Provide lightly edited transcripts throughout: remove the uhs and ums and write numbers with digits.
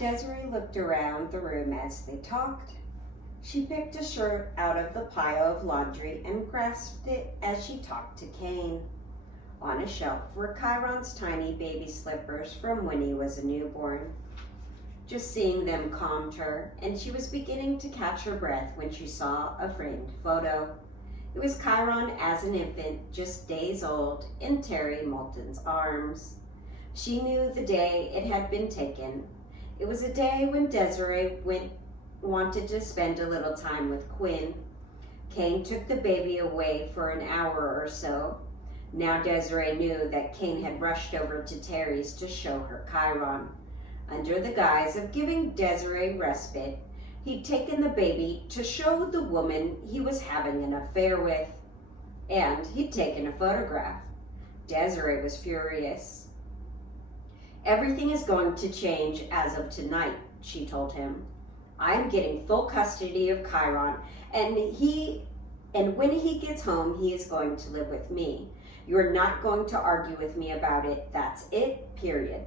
Desiree looked around the room as they talked. She picked a shirt out of the pile of laundry and grasped it as she talked to Kane. On a shelf were Chiron's tiny baby slippers from when he was a newborn. Just seeing them calmed her, and she was beginning to catch her breath when she saw a framed photo. It was Chiron as an infant, just days old, in Terry Moulton's arms. She knew the day it had been taken. It was a day when Desiree wanted to spend a little time with Quinn. Kane took the baby away for an hour or so. Now Desiree knew that Kane had rushed over to Terry's to show her Chiron. Under the guise of giving Desiree respite, he'd taken the baby to show the woman he was having an affair with. And he'd taken a photograph. Desiree was furious. "Everything is going to change as of tonight," she told him. "I am getting full custody of Chiron, and when he gets home, he is going to live with me. You're not going to argue with me about it. That's it, period."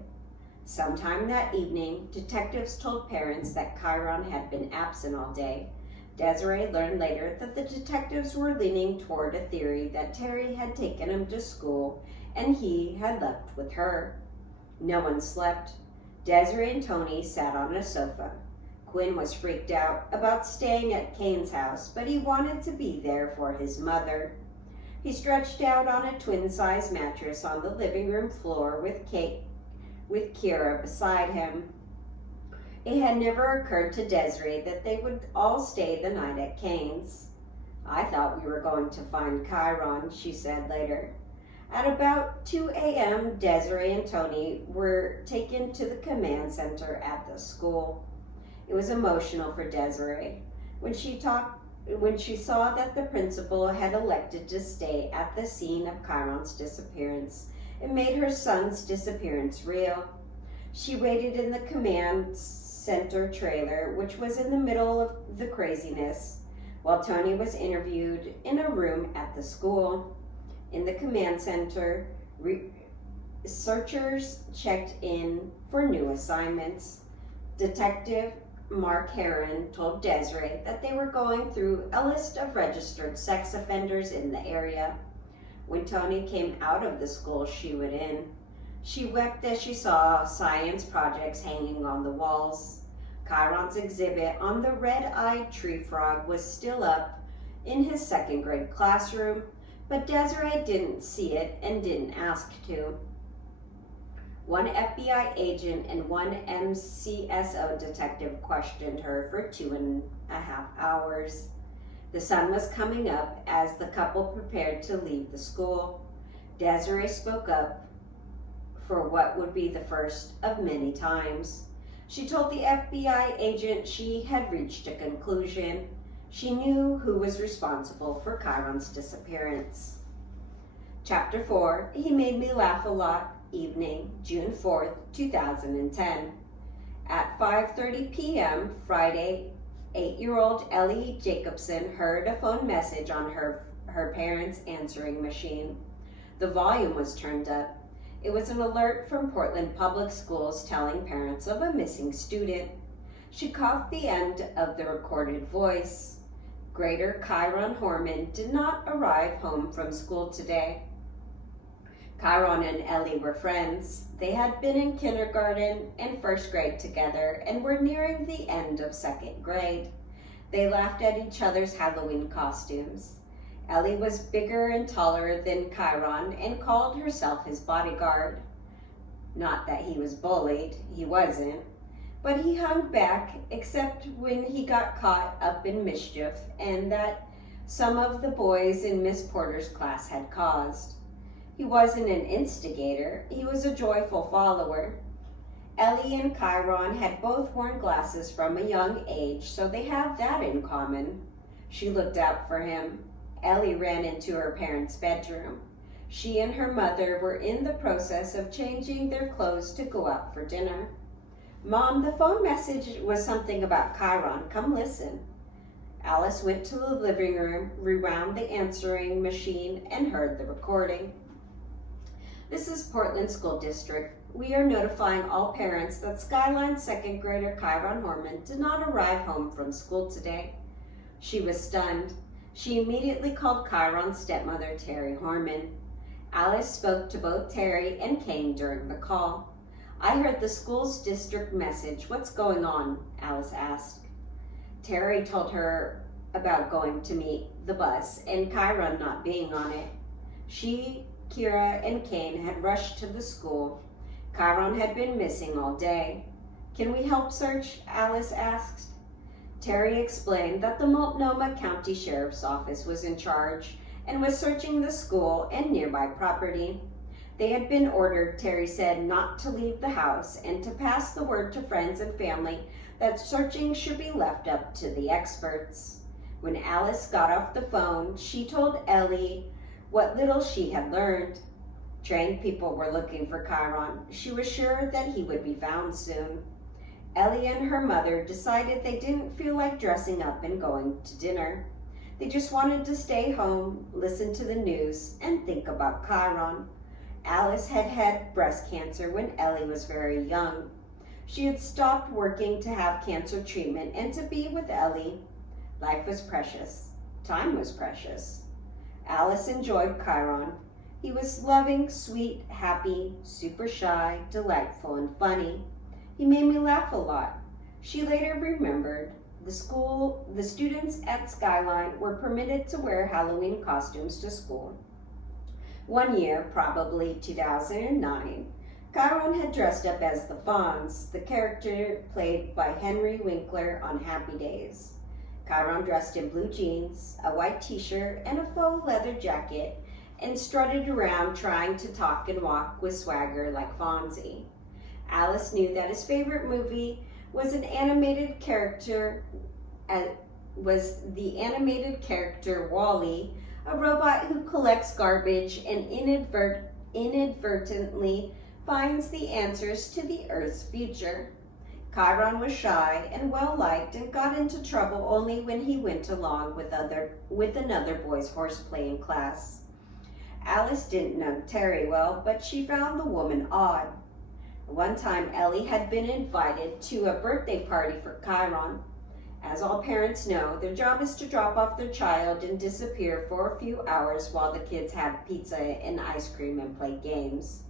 Sometime that evening, detectives told parents that Chiron had been absent all day. Desiree learned later that the detectives were leaning toward a theory that Terry had taken him to school and he had left with her. No one slept. Desiree and Tony sat on a sofa. Quinn was freaked out about staying at Kane's house, but he wanted to be there for his mother. He stretched out on a twin-size mattress on the living room floor with Kira beside him. It had never occurred to Desiree that they would all stay the night at Kane's. "I thought we were going to find Chiron," she said later. At about 2 a.m., Desiree and Tony were taken to the command center at the school. It was emotional for Desiree. When she saw that the principal had elected to stay at the scene of Chiron's disappearance, it made her son's disappearance real. She waited in the command center trailer, which was in the middle of the craziness, while Tony was interviewed in a room at the school. In the command center, researchers checked in for new assignments. Detective Mark Heron told Desiree that they were going through a list of registered sex offenders in the area. When Tony came out of the school she was in, she wept as she saw science projects hanging on the walls. Chiron's exhibit on the red-eyed tree frog was still up in his second grade classroom, but Desiree didn't see it and didn't ask to. One FBI agent and one MCSO detective questioned her for 2.5 hours. The sun was coming up as the couple prepared to leave the school. Desiree spoke up for what would be the first of many times. She told the FBI agent she had reached a conclusion. She knew who was responsible for Chiron's disappearance. Chapter 4, He Made Me Laugh a Lot, evening, June 4th, 2010. At 5:30 p.m. Friday, 8-year-old Ellie Jacobson heard a phone message on her parents' answering machine. The volume was turned up. It was an alert from Portland Public Schools telling parents of a missing student. She caught the end of the recorded voice. Grader Chiron Horman did not arrive home from school today. Chiron and Ellie were friends. They had been in kindergarten and first grade together and were nearing the end of second grade. They laughed at each other's Halloween costumes. Ellie was bigger and taller than Chiron and called herself his bodyguard. Not that he was bullied, he wasn't, but he hung back except when he got caught up in mischief and that some of the boys in Miss Porter's class had caused. He wasn't an instigator, he was a joyful follower. Ellie and Chiron had both worn glasses from a young age, so they had that in common. She looked out for him. Ellie ran into her parents' bedroom. She and her mother were in the process of changing their clothes to go out for dinner. "Mom, the phone message was something about Chiron. Come listen." Alice went to the living room, rewound the answering machine, and heard the recording. "This is Portland School District we are notifying all parents that Skyline second grader Chiron Horman did not arrive home from school today." She was stunned. She immediately called Chiron's stepmother, Terry Horman. Alice spoke to both Terry and Kane during the call. "I heard the school's district message. What's going on?" Alice asked. Terry told her about going to meet the bus and Chiron not being on it. She, Kira, and Kane had rushed to the school. Chiron had been missing all day. "Can we help search?" Alice asked. Terry explained that the Multnomah County Sheriff's Office was in charge and was searching the school and nearby property. They had been ordered, Terry said, not to leave the house and to pass the word to friends and family that searching should be left up to the experts. When Alice got off the phone, she told Ellie what little she had learned. Trained people were looking for Chiron. She was sure that he would be found soon. Ellie and her mother decided they didn't feel like dressing up and going to dinner. They just wanted to stay home, listen to the news, and think about Chiron. Alice had had breast cancer when Ellie was very young. She had stopped working to have cancer treatment and to be with Ellie. Life was precious. Time was precious. Alice enjoyed Chiron. He was loving, sweet, happy, super shy, delightful, and funny. He made me laugh a lot. She later remembered the students at Skyline were permitted to wear Halloween costumes to school. One year, probably 2009, Chiron had dressed up as the Fonz, the character played by Henry Winkler on Happy Days. Chiron dressed in blue jeans, a white t-shirt, and a faux leather jacket, and strutted around trying to talk and walk with swagger like Fonzie. Alice knew that his favorite movie was the animated character Wall-E, a robot who collects garbage and inadvertently finds the answers to the Earth's future. Chiron was shy and well-liked and got into trouble only when he went along with another boy's horseplaying class. Alice didn't know Terry well, but she found the woman odd. One time, Ellie had been invited to a birthday party for Chiron. As all parents know, their job is to drop off their child and disappear for a few hours while the kids have pizza and ice cream and play games.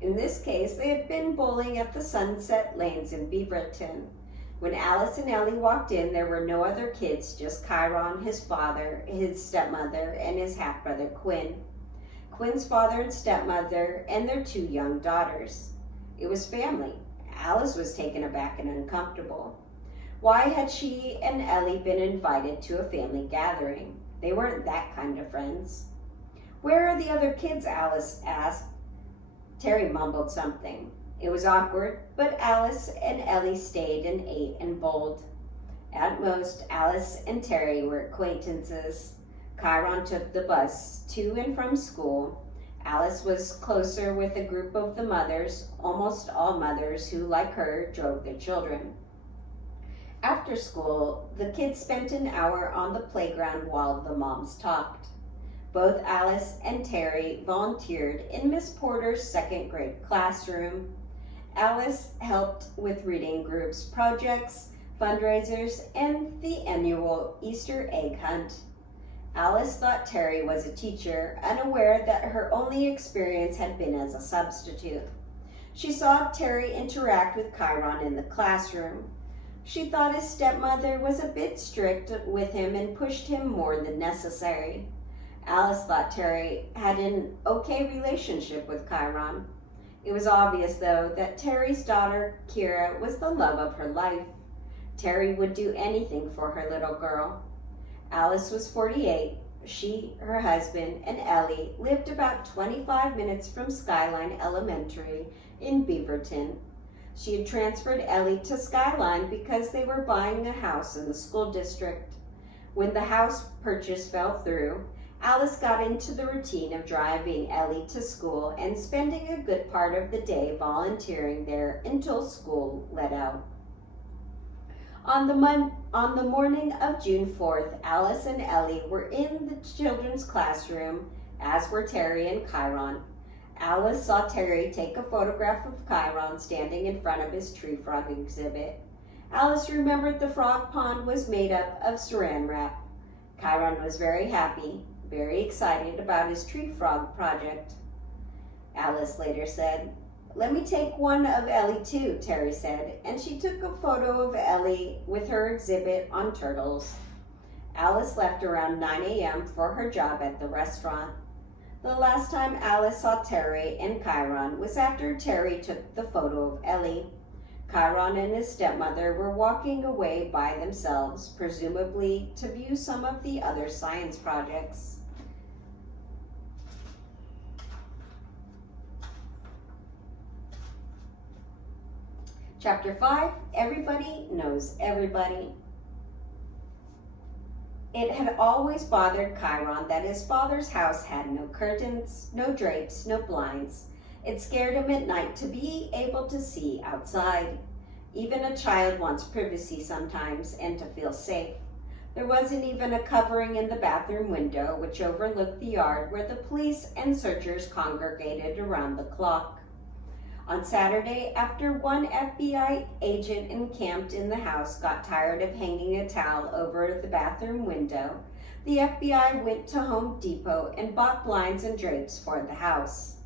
In this case, they had been bowling at the Sunset Lanes in Beaverton. When Alice and Ellie walked in, there were no other kids, just Chiron, his father, his stepmother, and his half-brother Quinn. Quinn's father and stepmother, and their 2 young daughters. It was family. Alice was taken aback and uncomfortable. Why had she and Ellie been invited to a family gathering? They weren't that kind of friends. "Where are the other kids?" Alice asked. Terry mumbled something. It was awkward, but Alice and Ellie stayed and ate and bowled. At most, Alice and Terry were acquaintances. Chiron took the bus to and from school. Alice was closer with a group of the mothers, almost all mothers who, like her, drove their children. After school, the kids spent an hour on the playground while the moms talked. Both Alice and Terry volunteered in Miss Porter's second grade classroom. Alice helped with reading groups, projects, fundraisers, and the annual Easter egg hunt. Alice thought Terry was a teacher, unaware that her only experience had been as a substitute. She saw Terry interact with Chiron in the classroom. She thought his stepmother was a bit strict with him and pushed him more than necessary. Alice thought Terry had an okay relationship with Chiron. It was obvious, though, that Terry's daughter, Kira, was the love of her life. Terry would do anything for her little girl. Alice was 48. She, her husband, and Ellie lived about 25 minutes from Skyline Elementary in Beaverton. She had transferred Ellie to Skyline because they were buying a house in the school district. When the house purchase fell through, Alice got into the routine of driving Ellie to school and spending a good part of the day volunteering there until school let out. On the morning of June 4th, Alice and Ellie were in the children's classroom, as were Terry and Chiron. Alice saw Terry take a photograph of Chiron standing in front of his tree frog exhibit. Alice remembered the frog pond was made up of saran wrap. Chiron was very happy, very excited about his tree frog project. Alice later said, "Let me take one of Ellie too," Terry said, and she took a photo of Ellie with her exhibit on turtles. Alice left around 9 a.m. for her job at the restaurant. The last time Alice saw Terry and Chiron was after Terry took the photo of Ellie. Chiron and his stepmother were walking away by themselves, presumably to view some of the other science projects. Chapter 5, Everybody Knows Everybody. It had always bothered Chiron that his father's house had no curtains, no drapes, no blinds. It scared him at night to be able to see outside. Even a child wants privacy sometimes and to feel safe. There wasn't even a covering in the bathroom window, which overlooked the yard where the police and searchers congregated around the clock. On Saturday, after one FBI agent encamped in the house got tired of hanging a towel over the bathroom window, the FBI went to Home Depot and bought blinds and drapes for the house.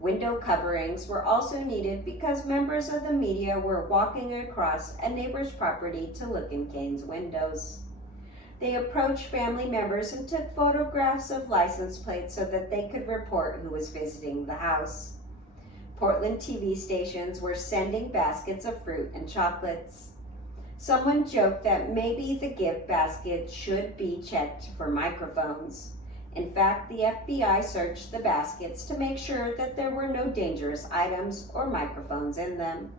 Window coverings were also needed because members of the media were walking across a neighbor's property to look in Kane's windows. They approached family members and took photographs of license plates so that they could report who was visiting the house. Portland TV stations were sending baskets of fruit and chocolates. Someone joked that maybe the gift basket should be checked for microphones. In fact, the FBI searched the baskets to make sure that there were no dangerous items or microphones in them.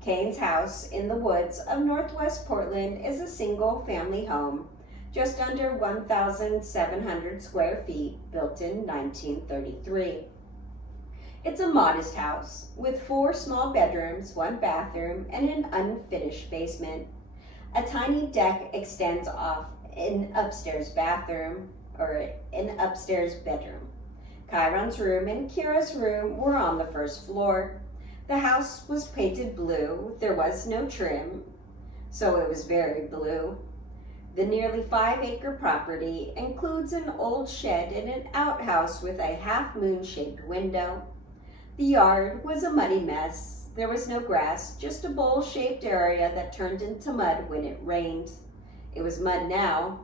Kane's house in the woods of Northwest Portland is a single-family home, just under 1,700 square feet, built in 1933. It's a modest house with 4 small bedrooms, 1 bathroom, and an unfinished basement. A tiny deck extends off an upstairs bedroom. Chiron's room and Kira's room were on the first floor. The house was painted blue. There was no trim, so it was very blue. The nearly 5-acre property includes an old shed and an outhouse with a half-moon-shaped window. The yard was a muddy mess. There was no grass, just a bowl-shaped area that turned into mud when it rained. It was mud now.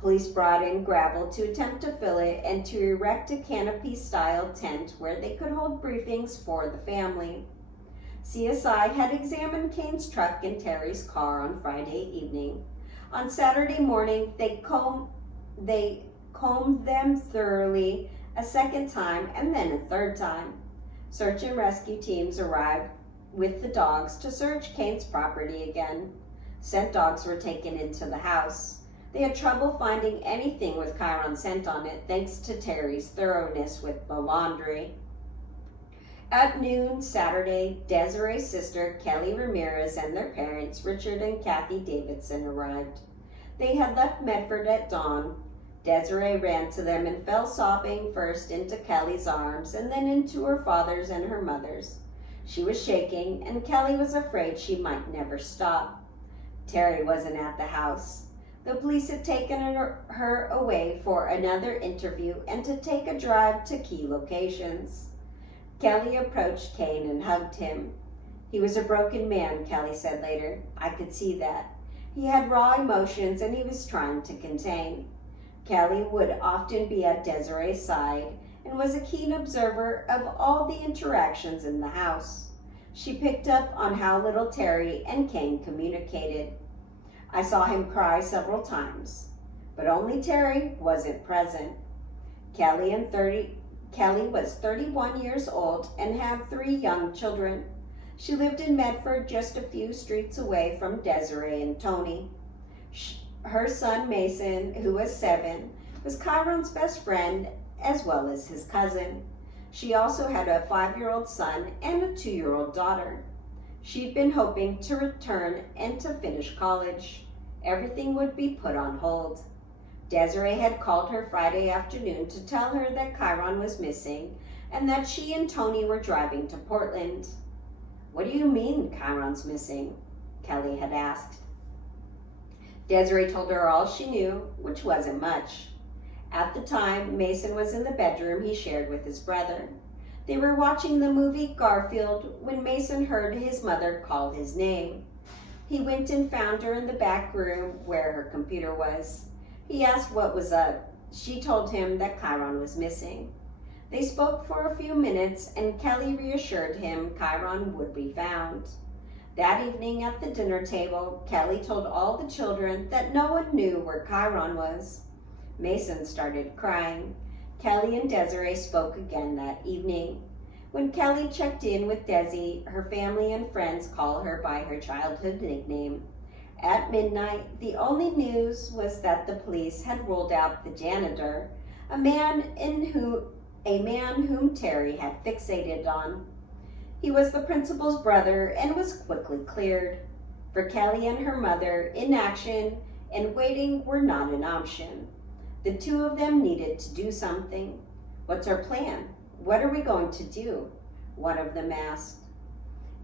Police brought in gravel to attempt to fill it and to erect a canopy-style tent where they could hold briefings for the family. CSI had examined Kane's truck and Terry's car on Friday evening. On Saturday morning, they combed them thoroughly a second time and then a third time. Search and rescue teams arrived with the dogs to search Kane's property again. Scent dogs were taken into the house. They had trouble finding anything with Chiron scent on it, thanks to Terry's thoroughness with the laundry. At noon Saturday, Desiree's sister, Kelly Ramirez, and their parents, Richard and Kathy Davidson, arrived. They had left Medford at dawn. Desiree ran to them and fell sobbing first into Kelly's arms and then into her father's and her mother's. She was shaking, and Kelly was afraid she might never stop. Terry wasn't at the house. The police had taken her away for another interview and to take a drive to key locations. Kelly approached Kane and hugged him. He was a broken man, Kelly said later. I could see that. He had raw emotions and he was trying to contain. Kelly would often be at Desiree's side and was a keen observer of all the interactions in the house. She picked up on how little Terry and Kane communicated. I saw him cry several times, but only Terry wasn't present. Kelly was 31 years old and had 3 young children. She lived in Medford, just a few streets away from Desiree and Tony. Her son Mason, who was 7, was Chiron's best friend as well as his cousin. She also had a 5-year-old son and a 2-year-old daughter. She'd been hoping to return and to finish college. Everything would be put on hold. Desiree had called her Friday afternoon to tell her that Chiron was missing and that she and Tony were driving to Portland. "What do you mean Chiron's missing?" Kelly had asked. Desiree told her all she knew, which wasn't much. At the time, Mason was in the bedroom he shared with his brother. They were watching the movie Garfield when Mason heard his mother call his name. He went and found her in the back room where her computer was. He asked what was up. She told him that Chiron was missing. They spoke for a few minutes, and Kelly reassured him Chiron would be found. That evening at the dinner table, Kelly told all the children that no one knew where Chiron was. Mason started crying. Kelly and Desiree spoke again that evening. When Kelly checked in with Desi, her family and friends call her by her childhood nickname. At midnight, the only news was that the police had ruled out the janitor, a man whom Terry had fixated on. He was the principal's brother and was quickly cleared. For Kelly and her mother, inaction and waiting were not an option. The two of them needed to do something. "What's our plan? What are we going to do?" one of them asked.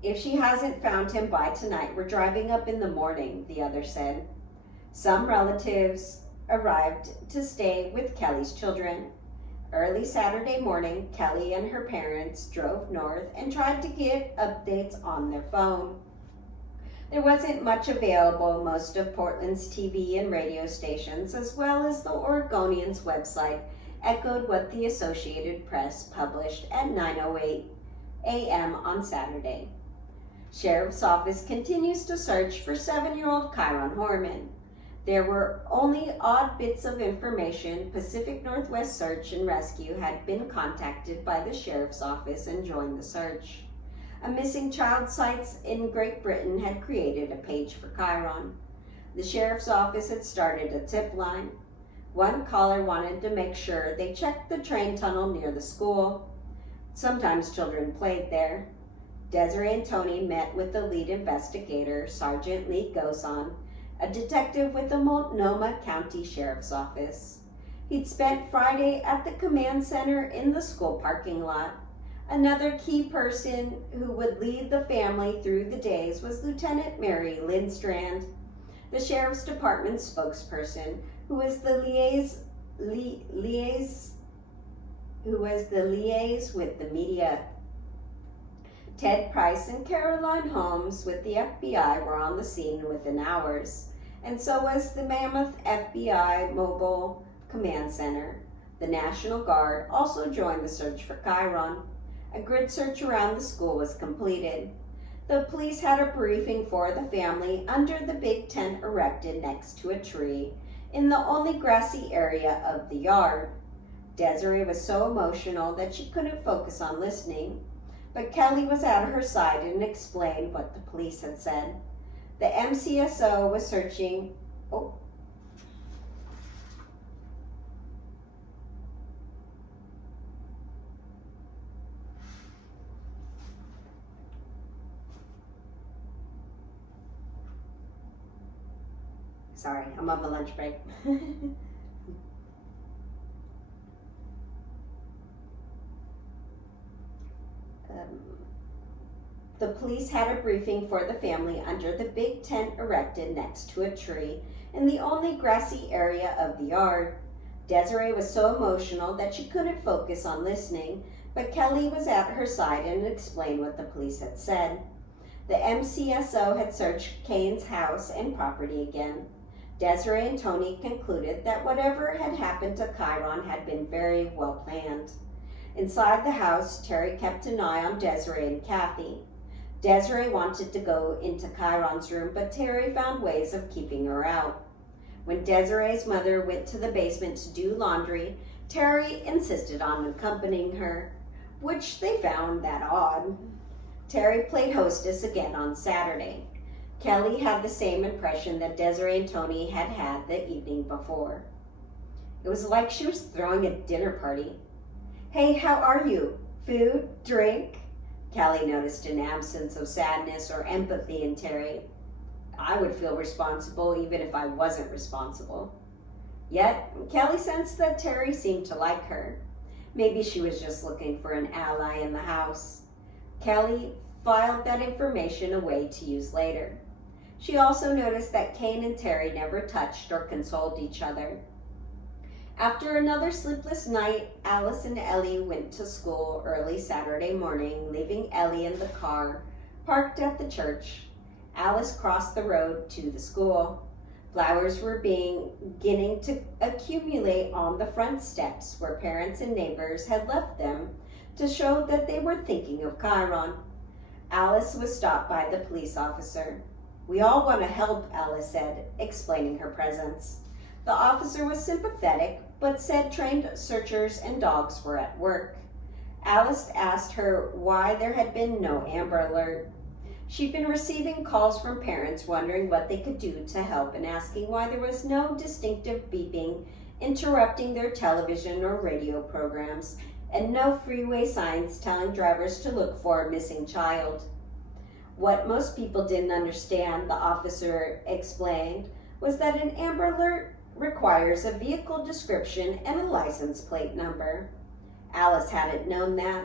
"If she hasn't found him by tonight, we're driving up in the morning," the other said. Some relatives arrived to stay with Kelly's children. Early Saturday morning, Kelly and her parents drove north and tried to get updates on their phone. There wasn't much available. Most of Portland's TV and radio stations, as well as the Oregonian's website, echoed what the Associated Press published at 9:08 a.m. on Saturday. Sheriff's Office continues to search for 7-year-old Chiron Horman. There were only odd bits of information. Pacific Northwest Search and Rescue had been contacted by the Sheriff's Office and joined the search. A missing child sites in Great Britain had created a page for Chiron. The Sheriff's Office had started a tip line. One caller wanted to make sure they checked the train tunnel near the school. Sometimes children played there. Desiree and Tony met with the lead investigator, Sergeant Lee Gosan, a detective with the Multnomah County Sheriff's Office. He'd spent Friday at the command center in the school parking lot. Another key person who would lead the family through the days was Lieutenant Mary Lindstrand, the Sheriff's Department spokesperson, who was the liaise with the media. Ted Price and Caroline Holmes with the FBI were on the scene within hours, and so was the Mammoth FBI Mobile Command Center. The National Guard also joined the search for Chiron. A grid search around the school was completed. The police had a briefing for the family under the big tent erected next to a tree in the only grassy area of the yard. Desiree was so emotional that she couldn't focus on listening, but Kelly was at her side and explained what the police had said. The MCSO was searching. Sorry, I'm on my lunch break. The police had a briefing for the family under the big tent erected next to a tree in the only grassy area of the yard. Desiree was so emotional that she couldn't focus on listening, but Kelly was at her side and explained what the police had said. The MCSO had searched Kane's house and property again. Desiree and Tony concluded that whatever had happened to Chiron had been very well planned. Inside the house, Terry kept an eye on Desiree and Kathy. Desiree wanted to go into Chiron's room, but Terry found ways of keeping her out. When Desiree's mother went to the basement to do laundry, Terry insisted on accompanying her, which they found that odd. Terry played hostess again on Saturday. Kelly had the same impression that Desiree and Tony had had the evening before. It was like she was throwing a dinner party. "Hey, how are you? Food? Drink?" Kelly noticed an absence of sadness or empathy in Terry. I would feel responsible even if I wasn't responsible. Yet, Kelly sensed that Terry seemed to like her. Maybe she was just looking for an ally in the house. Kelly filed that information away to use later. She also noticed that Kane and Terry never touched or consoled each other. After another sleepless night, Alice and Ellie went to school early Saturday morning, leaving Ellie in the car parked at the church. Alice crossed the road to the school. Flowers were beginning to accumulate on the front steps where parents and neighbors had left them to show that they were thinking of Chiron. Alice was stopped by the police officer. "We all want to help," Alice said, explaining her presence. The officer was sympathetic, but said trained searchers and dogs were at work. Alice asked her why there had been no Amber Alert. She'd been receiving calls from parents wondering what they could do to help and asking why there was no distinctive beeping interrupting their television or radio programs, and no freeway signs telling drivers to look for a missing child. What most people didn't understand, the officer explained, was that an Amber Alert requires a vehicle description and a license plate number. Alice hadn't known that.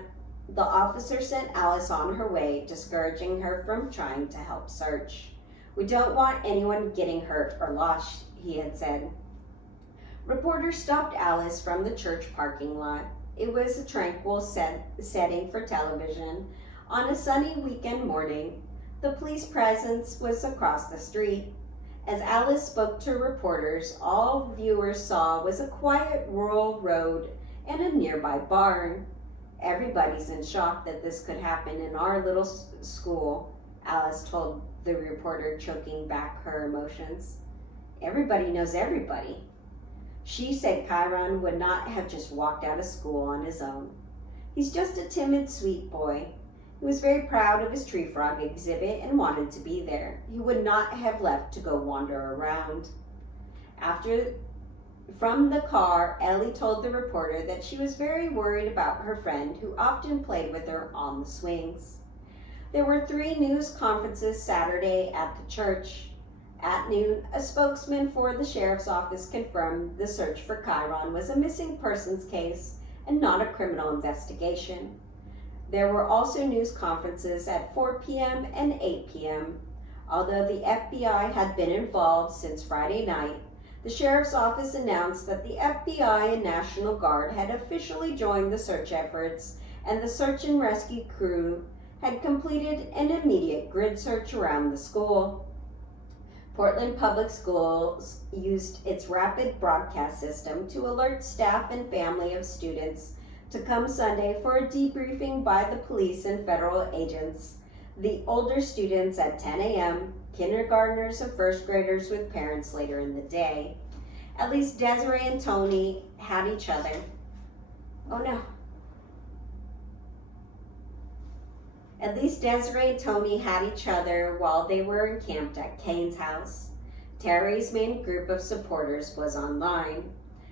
The officer sent Alice on her way, discouraging her from trying to help search. "We don't want anyone getting hurt or lost," he had said. Reporters stopped Alice from the church parking lot. It was a tranquil setting for television. On a sunny weekend morning, the police presence was across the street. As Alice spoke to reporters, all viewers saw was a quiet rural road and a nearby barn. "Everybody's in shock that this could happen in our little school," Alice told the reporter, choking back her emotions. "Everybody knows everybody." She said Chiron would not have just walked out of school on his own. "He's just a timid, sweet boy. He was very proud of his tree frog exhibit and wanted to be there. He would not have left to go wander around." From the car, Ellie told the reporter that she was very worried about her friend who often played with her on the swings. There were 3 news conferences Saturday at the church. At noon, a spokesman for the sheriff's office confirmed the search for Chiron was a missing persons case and not a criminal investigation. There were also news conferences at 4 p.m. and 8 p.m. Although the FBI had been involved since Friday night, the sheriff's office announced that the FBI and National Guard had officially joined the search efforts, and the search and rescue crew had completed an immediate grid search around the school. Portland Public Schools used its rapid broadcast system to alert staff and family of students to come Sunday for a debriefing by the police and federal agents, the older students at 10 a.m., kindergartners and first graders with parents later in the day. At least Desiree and Tony had each other. Oh no. At least Desiree and Tony had each other while they were encamped at Kane's house. Terry's main group of supporters was online.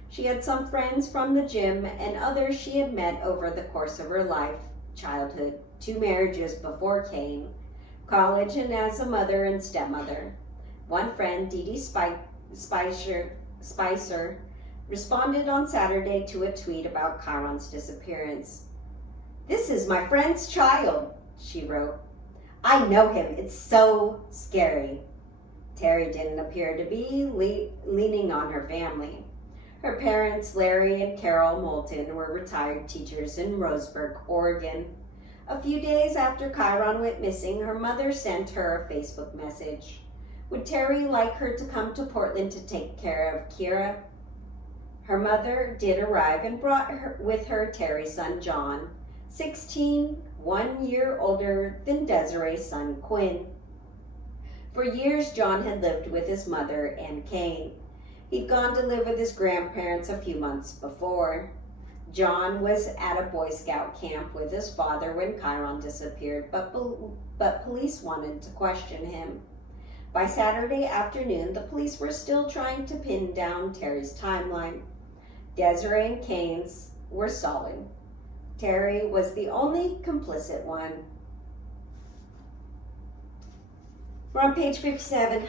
She had some friends from the gym and others she had met over the course of her life, childhood, 2 marriages before Kane, college, and as a mother and stepmother. One friend, Dee Dee Spicer, responded on Saturday to a tweet about Chiron's disappearance. "This is my friend's child," she wrote. "I know him. It's so scary." Terry didn't appear to be leaning on her family. Her parents, Larry and Carol Moulton, were retired teachers in Roseburg, Oregon. A few days after Chiron went missing, her mother sent her a Facebook message. Would Terry like her to come to Portland to take care of Kira? Her mother did arrive and brought with her Terry's son John, 16, 1 year older than Desiree's son Quinn. For years, John had lived with his mother and Kane. He'd gone to live with his grandparents a few months before. John was at a Boy Scout camp with his father when Chiron disappeared, but police wanted to question him. By Saturday afternoon, the police were still trying to pin down Terry's timeline. Desiree and Kane's were solid. Terry was the only complicit one. We're on page 57.